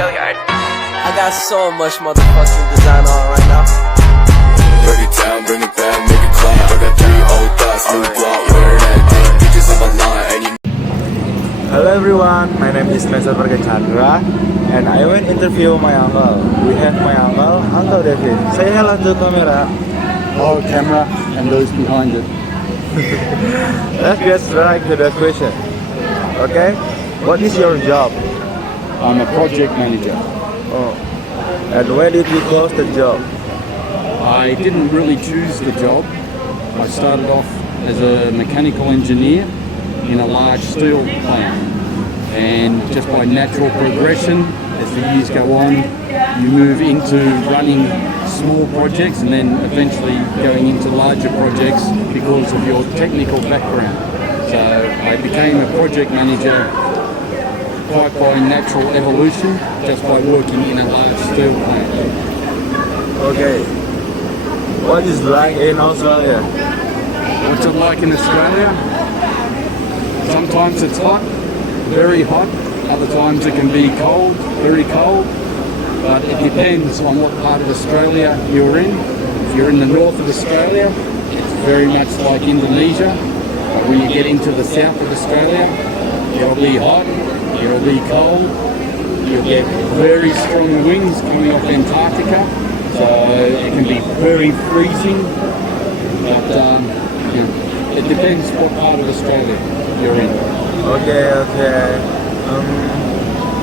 I got so much motherfucking design on right now. Break it down, bring it back, make it clap. I got 3 old thoughts, new block, where that thing, pictures on my line, and you. Hello everyone, my name is Mahesa and I went interview my uncle. We have my Uncle David. Say hello to camera. Hello camera and those behind it. Let's get straight to the question. Okay, what is your job? I'm a project manager. Oh, and where did you close the job? I didn't really choose the job. I started off as a mechanical engineer in a large steel plant, and just by natural progression, as the years go on, you move into running small projects and then eventually going into larger projects because of your technical background. So I became a project manager quite by natural evolution, just by working in a large steel plant. Okay, what is like in Australia? What's it like in Australia? Sometimes it's hot, very hot. Other times it can be cold, very cold. But it depends on what part of Australia you're in. If you're in the north of Australia, it's very much like Indonesia. But when you get into the south of Australia, it'll be hot, it'll be cold. You'll get very strong winds coming off Antarctica. So it can be very freezing. But it depends what part of Australia you're in. Okay.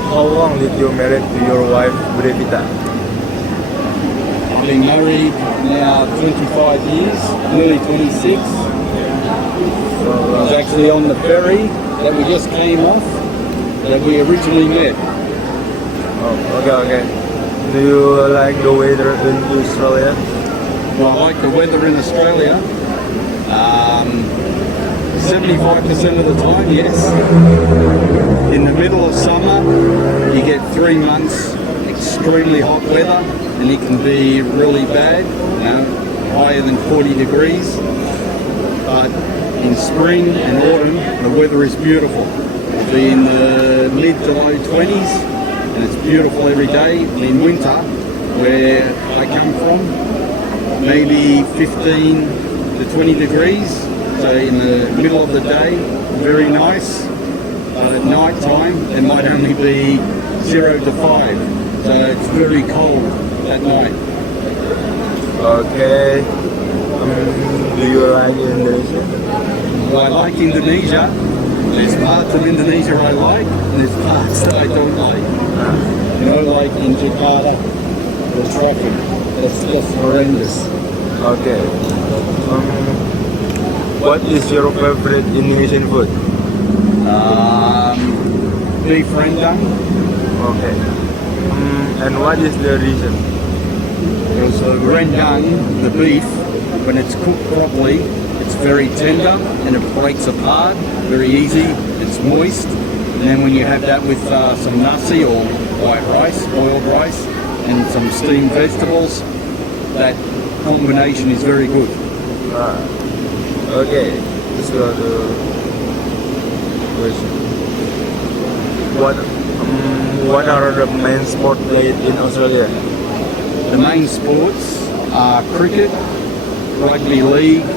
How long did you married to your wife, Brevita? I've been married now 25 years, nearly 26. I was actually on the ferry that we just came off, that we originally met. Oh, okay. Do you like the weather in Australia? Well, I like the weather in Australia. 75% of the time, yes. In the middle of summer, you get 3 months extremely hot weather, and it can be really bad, higher than 40 degrees. But in spring and autumn, the weather is beautiful. It'll be in the mid to low 20s, and it's beautiful every day. In winter, where I come from, maybe 15 to 20 degrees. So in the middle of the day, very nice. But at night time, it might only be 0 to 5. So it's very cold at night. Okay. Do you like Indonesia? Well, I like Indonesia. There's parts of Indonesia I like, and there's parts that I don't like. You know, like in Jakarta, the traffic, that's just horrendous. Okay. What is your favorite Indonesian food? Beef rendang. Okay. And what is the reason? So rendang, the beef, when it's cooked properly, it's very tender and it breaks apart very easy. It's moist, and then when you have that with some nasi or white rice, boiled rice, and some steamed vegetables, that combination is very good. Okay, let's go to question. What are the main sport played in Australia? The main sports are cricket, rugby league,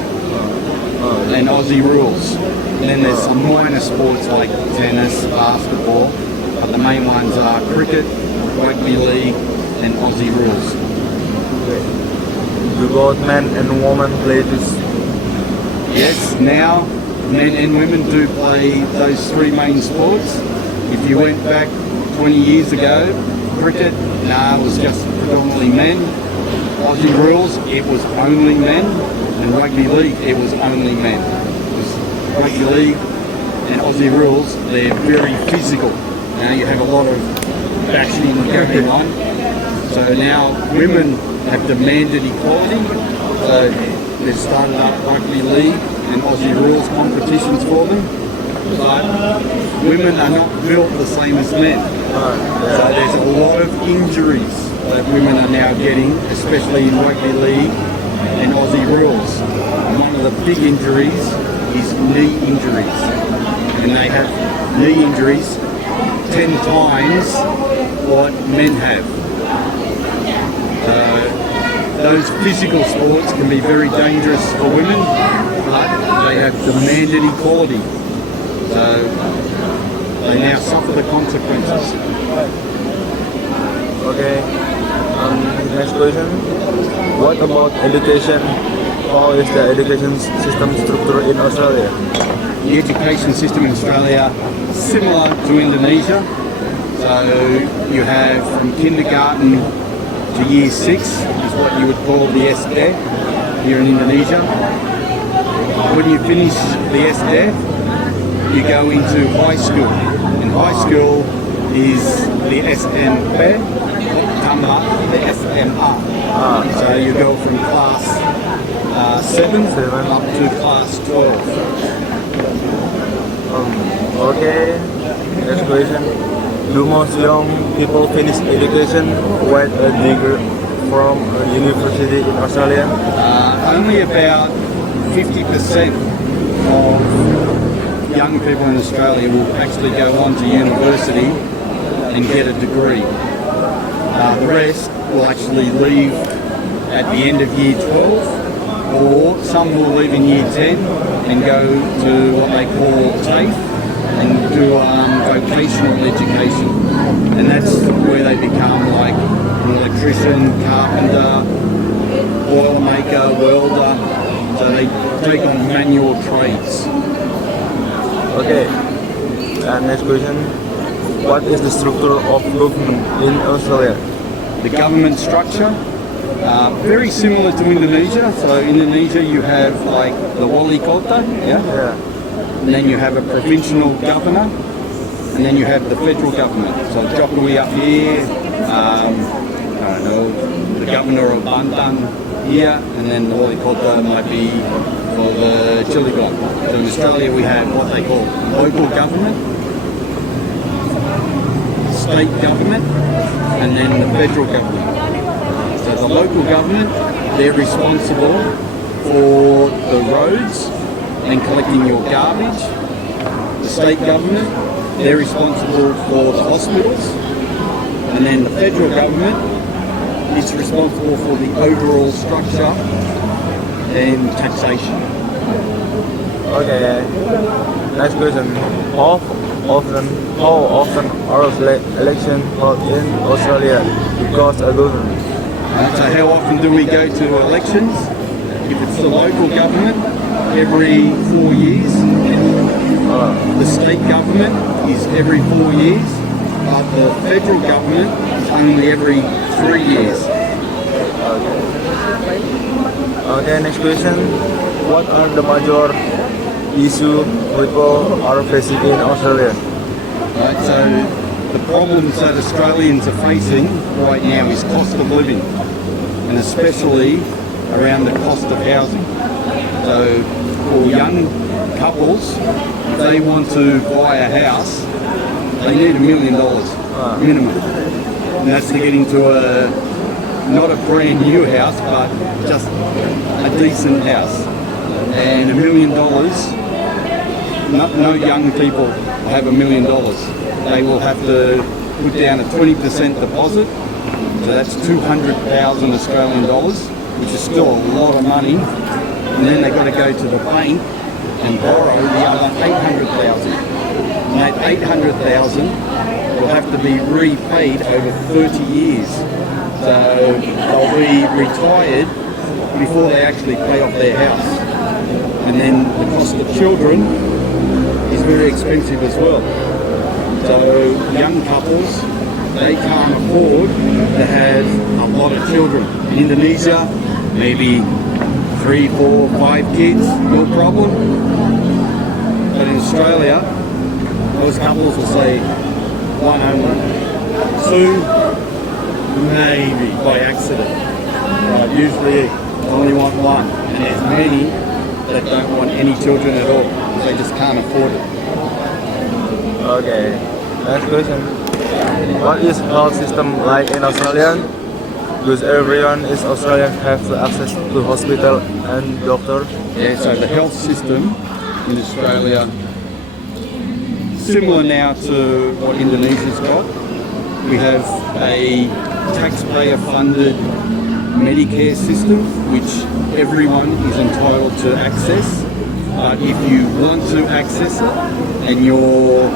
and Aussie rules. And then there's some minor sports like tennis, basketball, but the main ones are cricket, rugby league, and Aussie rules. Okay. Do both men and women play this? Yes, now men and women do play those 3 main sports. If you went back 20 years ago, cricket, was just predominantly men. Aussie rules, it was only men. And rugby league, it was only men. Rugby league and Aussie rules, they're very physical. Now you have a lot of bashing going on. So now women have demanded equality. So they've started up rugby league and Aussie rules competitions for them. But women are not built the same as men. So there's a lot of injuries that women are now getting, especially in rugby league and Aussie rules. One of the big injuries is knee injuries. And they have knee injuries 10 times what men have. Those physical sports can be very dangerous for women, but they have demanded equality. So they now suffer the consequences. Okay. Next question. What about education? How is the education system structured in Australia? The education system in Australia similar to Indonesia. So you have from kindergarten to year 6 is what you would call the SD here in Indonesia. When you finish the SD, you go into high school. And high school is the SMP, tambah the SMA. So you go from class 7 up to class 12. Okay. Next question. Do most young people finish education with a degree from a university in Australia? Only about 50% of young people in Australia will actually go on to university and get a degree. The rest will actually leave at the end of year 12, or some will leave in year 10 and go to what they call TAFE and do vocational education. And that's where they become like an electrician, carpenter, oil maker, welder. So they take on manual trades. Okay. And next question. What is the structure of government in Australia? The government structure, very similar to Indonesia. So Indonesia, you have like the wali kota, yeah? And then you have a provincial governor, and then you have the federal government. So Jokowi up here, I don't know, the governor of Bantan here, and then the wali kota might be for the Chilegon. So in Australia we have what they call local government, state government, and then the federal government. So the local government, they're responsible for the roads and collecting your garbage. The state government, they're responsible for the hospitals. And then the federal government is responsible for the overall structure and taxation. Okay. Next question. How often are elections held in Australia because a government? So how often do we go to elections? If it's the local government, every 4 years. The state government is every 4 years, but the federal government is only every 3 years. Okay, next question. What are the major issues people are facing in Australia? Right, so the problems that Australians are facing right now is cost of living, and especially around the cost of housing. So for young couples, if they want to buy a house, they need $1 million minimum. And that's to get into not a brand new house, but just a decent house. And $1 million, no young people have $1 million. They will have to put down a 20% deposit, so that's 200,000 Australian dollars, which is still a lot of money. And then they've got to go to the bank and borrow the other 800,000. And that 800,000 will have to be repaid over 30 years. So they'll be retired before they actually pay off their house. And then the cost of children is very expensive as well. So young couples, they can't afford to have a lot of children. In Indonesia, maybe 3, 4, 5 kids, no problem. But in Australia, most couples will say 1 only. 2, maybe by accident. Usually only want 1, and there's many that don't want any children at all. They just can't afford it. Okay. Next question. What is health system like in Australia? Does everyone in Australia have access to hospital and doctor? Yeah, so the health system in Australia similar now to what Indonesia's got. We have a taxpayer-funded Medicare system, which everyone is entitled to access. But if you want to access it and your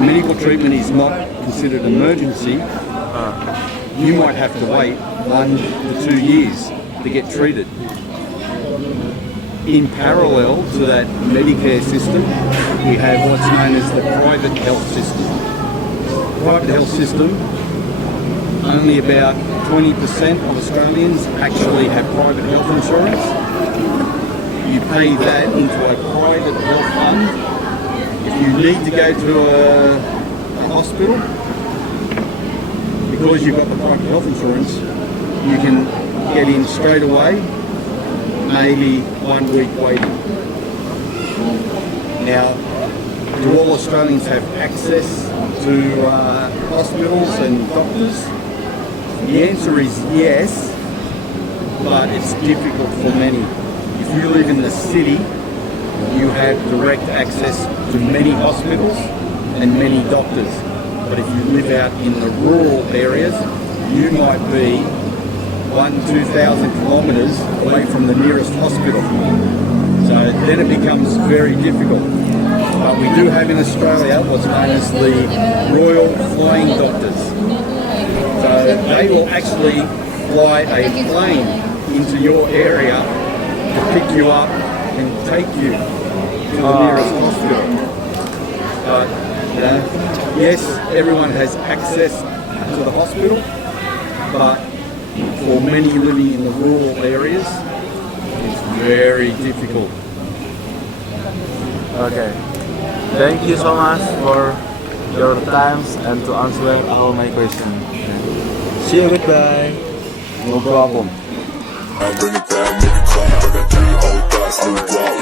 medical treatment is not considered an emergency, you might have to wait 1 to 2 years to get treated. In parallel to that Medicare system, we have what's known as the private health system. Private health system, only about 20% of Australians actually have private health insurance. You pay that into a private health fund. If you need to go to a hospital, because you've got the private health insurance, you can get in straight away, maybe 1 week waiting. Now, do all Australians have access to hospitals and doctors? The answer is yes, but it's difficult for many. If you live in the city, you have direct access to many hospitals and many doctors. But if you live out in the rural areas, you might be 1,000-2,000 kilometres away from the nearest hospital. So then it becomes very difficult. But we do have in Australia what's known as the Royal Flying Doctors. So they will actually fly a plane into your area to pick you up and take you to the nearest hospital. But yes, everyone has access to the hospital, but for many living in the rural areas, it's very difficult. Okay. Thank you so much for your times and to answer all my questions. See you, goodbye. No problem. Bring it back, make it clap. I got 3 old thoughts, new block.